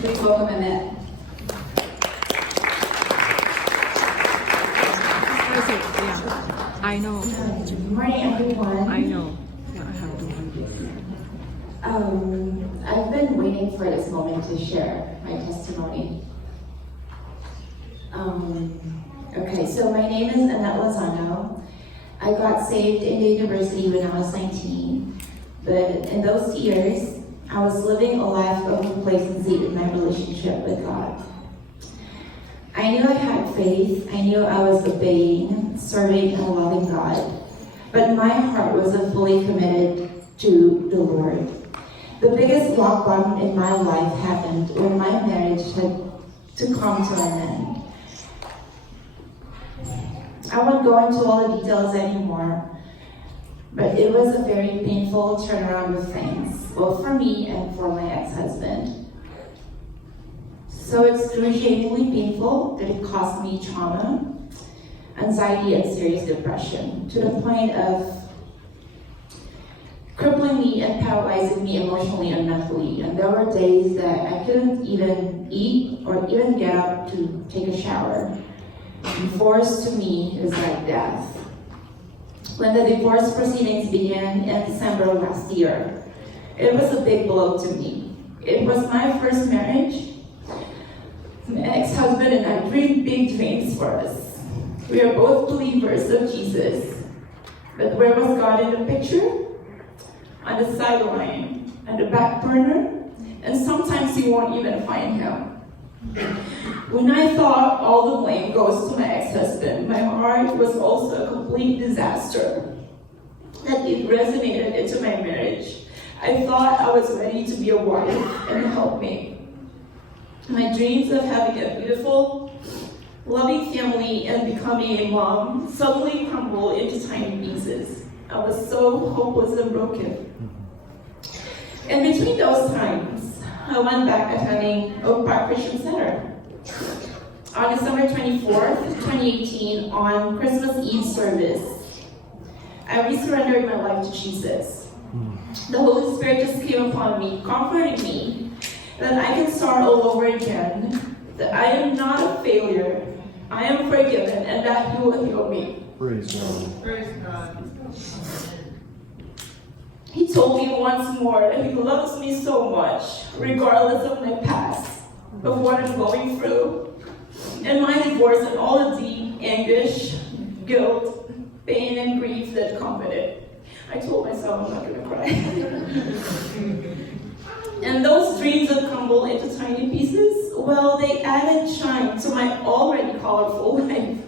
Please welcome Annette. Yeah, I know. Good morning, everyone. I know. Yeah, I have to do this. I've been waiting for this moment to share my testimony. Okay, so my name is Annette Lozano. I got saved in the university when I was 19, but in those years, I was living a life of complacency in my relationship with God. I knew I had faith, I knew I was obeying, serving, and loving God, but my heart wasn't fully committed to the Lord. The biggest rock bottom in my life happened when my marriage had to come to an end. I won't go into all the details anymore, but it was a very painful turnaround of things, both for me and for my ex-husband. So excruciatingly painful that it caused me trauma, anxiety, and serious depression, to the point of crippling me and paralyzing me emotionally and mentally. And there were days that I couldn't even eat or even get up to take a shower. Divorce to me is like death. When the divorce proceedings began in December of last year, it was a big blow to me. It was my first marriage. My ex-husband and I dreamed big dreams for us. We are both believers of Jesus. But where was God in the picture? On the sideline, on the back burner, and sometimes you won't even find him. When I thought all the blame goes to my ex-husband, my heart was also a complete disaster. That it resonated into my marriage. I thought I was ready to be a wife and a helpmate. My dreams of having a beautiful, loving family and becoming a mom suddenly crumbled into tiny pieces. I was so hopeless and broken. In between those times, I went back attending Oak Park Christian Center. On December 24th, 2018, on Christmas Eve service, I resurrendered my life to Jesus. The Holy Spirit just came upon me, comforting me that I can start all over again, that I am not a failure, I am forgiven, and that He will heal me. Praise God. Praise God. He told me once more that He loves me so much, regardless of my past, of what I'm going through, and my divorce and all the deep anguish, guilt, pain, and grief that come with it. I told myself I'm not going to cry. And those dreams that crumble into tiny pieces, well, they added shine to my already colorful life.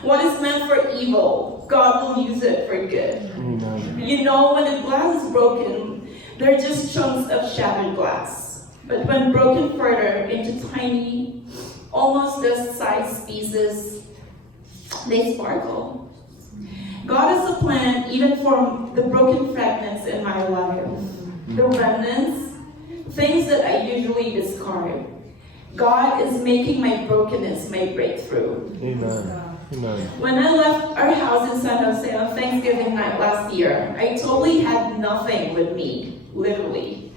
What is meant for evil, God will use it for good. Amen. You know, when the glass is broken, they're just chunks of shattered glass. But when broken further into tiny, almost dust-sized pieces, they sparkle. God has a plan even for the broken fragments in my life. The remnants, things that I usually discard. God is making my brokenness my breakthrough. Amen. Amen. When I left our house in San Jose on Thanksgiving night last year, I totally had nothing with me, literally.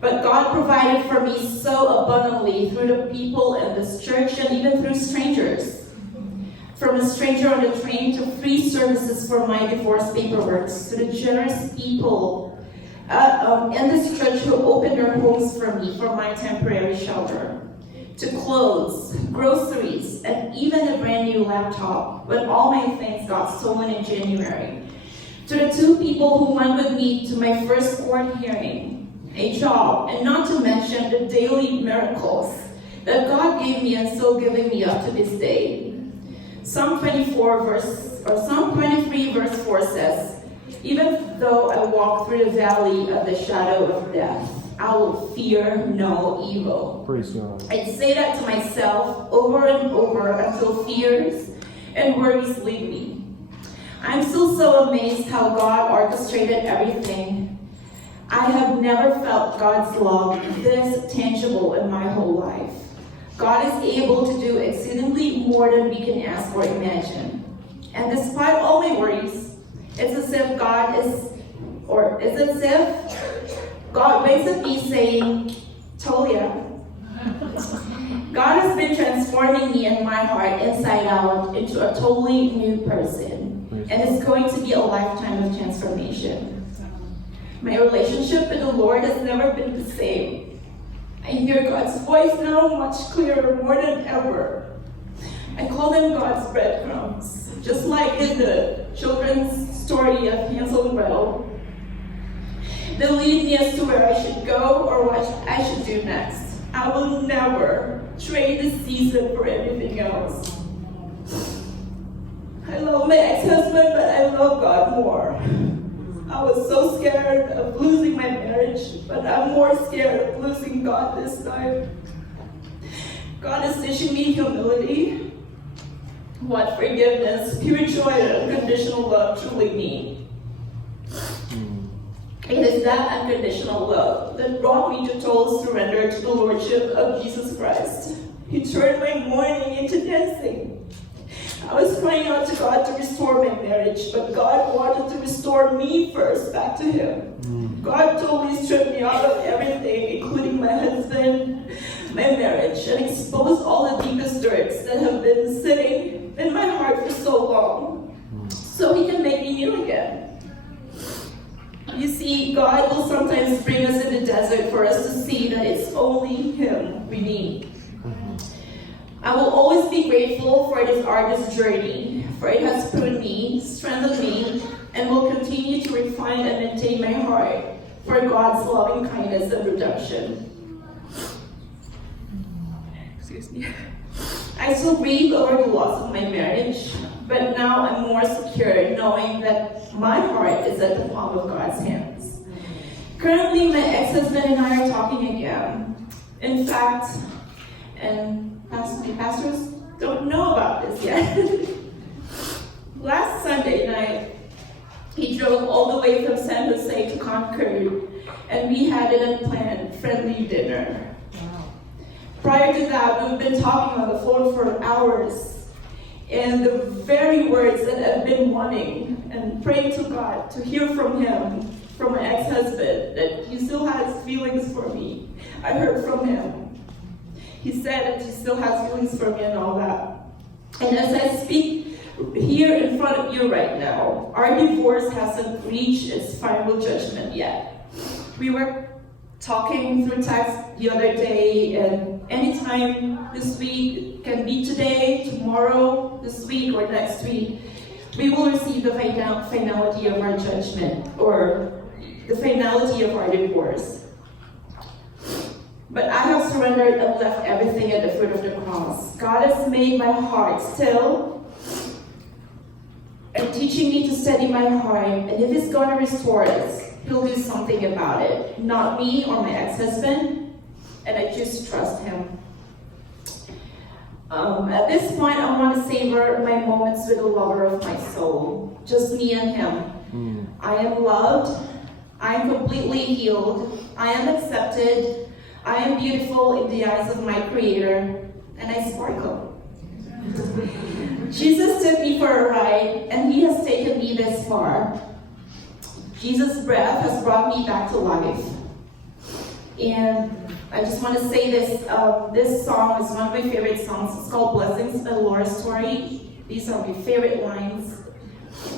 But God provided for me so abundantly through the people in this church and even through strangers. From a stranger on the train to free services for my divorce paperwork, to the generous people in this church who opened their homes for me for my temporary shelter, to clothes, groceries, and even a brand new laptop when all my things got stolen in January, to the two people who went with me to my first court hearing, a job, and not to mention the daily miracles that God gave me and still giving me up to this day. Psalm 23 verse 4 says, "Even though I walk through the valley of the shadow of death, I will fear no evil." Praise God. I say that to myself over and over until fears and worries leave me. I'm still so amazed how God orchestrated everything. I have never felt God's love this tangible in my whole life. God is able to do exceedingly more than we can ask or imagine. And despite all my worries, it's as if God winks at me saying, "Tolia, God has been transforming me and my heart inside out into a totally new person. And it's going to be a lifetime of transformation. My relationship with the Lord has never been the same. I hear God's voice now much clearer, more than ever. I call them God's breadcrumbs, just like in the children's story of Hansel and Gretel. They lead me as to where I should go or what I should do next. I will never trade this season for anything else. I love my ex-husband, but I love God more. I was so scared of losing my marriage, but I'm more scared of losing God this time. God is teaching me humility, what forgiveness, pure joy, and unconditional love truly mean. It is that unconditional love that brought me to total surrender to the Lordship of Jesus Christ. He turned my mourning into dancing. I was crying out to God to restore my marriage, but God wanted to restore me first back to Him. God totally stripped me out of everything, including my husband, my marriage, and exposed all the deepest dirts that have been sitting in my heart for so long, so He can make me new again. You see, God will sometimes bring us in the desert for us to see that it's only Him we need. I will always be grateful for this arduous journey, for it has pruned me, strengthened me, and will continue to refine and maintain my heart for God's loving kindness and redemption. Excuse me. I still grieve over the loss of my marriage, but now I'm more secure knowing that my heart is at the palm of God's hands. Currently, my ex-husband and I are talking again. In fact, and pastors don't know about this yet. Last Sunday night, he drove all the way from San Jose to Concord, and we had an unplanned friendly dinner. Wow. Prior to that, we've been talking on the phone for hours, and the very words that I've been wanting and praying to God to hear from Him, from my ex-husband, that he still has feelings for me. I heard from him. He said that he still has feelings for me and all that. And as I speak here in front of you right now, our divorce hasn't reached its final judgment yet. We were talking through text the other day, and anytime this week, can be today, tomorrow, this week, or next week, we will receive the finality of our judgment, or the finality of our divorce. But I have surrendered and left everything at the foot of the cross. God has made my heart still and teaching me to steady my heart. And if He's going to restore us, He'll do something about it. Not me or my ex-husband. And I just trust Him. At this point, I want to savor my moments with the lover of my soul. Just me and Him. I am loved. I am completely healed. I am accepted. I am beautiful in the eyes of my Creator, and I sparkle. Jesus took me for a ride, and He has taken me this far. Jesus' breath has brought me back to life. And I just want to say this, this song is one of my favorite songs. It's called Blessings by Laura Story. These are my favorite lines.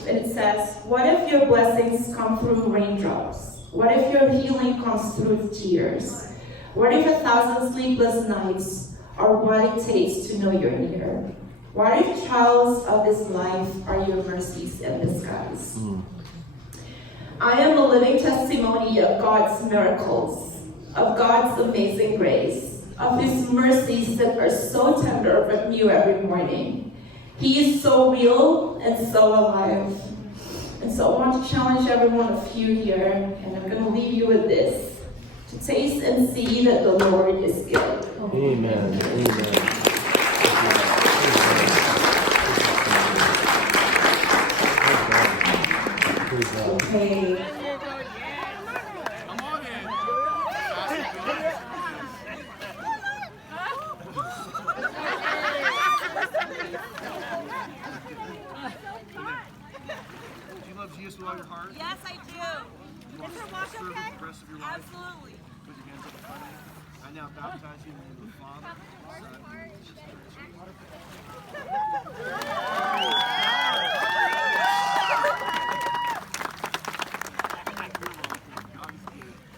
And it says, what if your blessings come through raindrops? What if your healing comes through tears? What if 1,000 sleepless nights are what it takes to know you're near? What if trials of this life are your mercies in disguise? I am a living testimony of God's miracles, of God's amazing grace, of His mercies that are so tender but new every morning. He is so real and so alive. And so I want to challenge every one of you here, and I'm going to leave you with this. To taste and see that the Lord is good. Amen. Amen. Okay. Do you love Jesus with all your heart? Yes, I do. Is her walk Serve okay? the rest of your life? Absolutely. Put your hands up in front of you. I now baptize you in the name of the Father, Son,